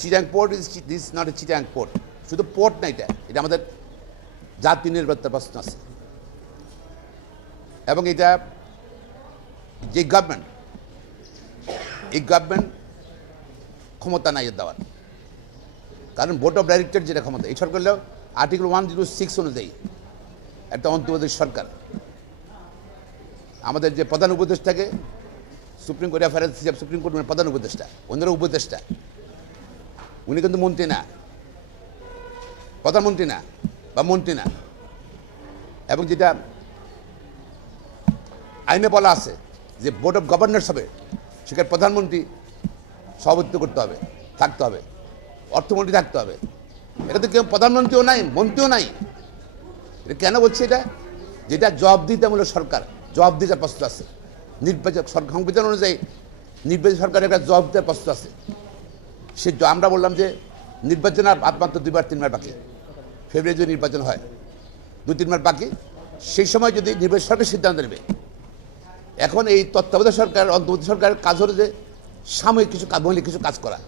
Chittagong port is this not a Chittagong port, শুধু port না এটা এটা আমাদের জাতি নিরাপত্তার প্রশ্ন আছে। এবং এটা যে গভর্নমেন্ট এই গভর্নমেন্ট ক্ষমতা নাই দেওয়ার। কারণ বোর্ড অফ ডাইরেক্টর যেটা ক্ষমতা, এই সরকার আর্টিকেল ওয়ান জিরো সিক্স অনুযায়ী একটা অন্তর্বর্তী সরকার। আমাদের যে প্রধান উপদেষ্টাকে সুপ্রিম কোর্ট অ্যাফায়ার্স হিসাবে সুপ্রিম কোর্টের প্রধান উপদেষ্টা অন্যরা উপদেষ্টা। উনি কিন্তু মন্ত্রী না। প্রধানমন্ত্রী না, বা মন্ত্রী না। এবং যেটা আইনে বলা আছে যে বোর্ড অফ গভর্নর্স হবে, সেখানে প্রধানমন্ত্রী সভাপতিত্ব করতে হবে, থাকতে হবে, অর্থমন্ত্রী থাকতে হবে। এটা তো কেউ প্রধানমন্ত্রীও নাই, মন্ত্রীও নাই। এটা কেন বলছে এটা? যেটা জবাবদিহিতামূলক সরকার জবাবদিহিতার প্রস্তুত আছে। নির্বাচন সর- সংবিধান অনুযায়ী নির্বাচন সরকারের একটা জবাবদিহিতার প্রস্তুত আছে। সে আমরা বললাম যে নির্বাচন আর মাত্র দুইবার, তিনবার বাকি। ফেব্রুয়ারি নির্বাচন হয় দু তিনবার বাকি, সেই সময় যদি নির্বাচন সরকার সিদ্ধান্ত নেবে। এখন এই তত্ত্বাবধায়ক সরকার, অন্তর্বর্তী সরকারের কাজ হলো যে সাময়িক কিছু কাজ কিছু কাজ করা।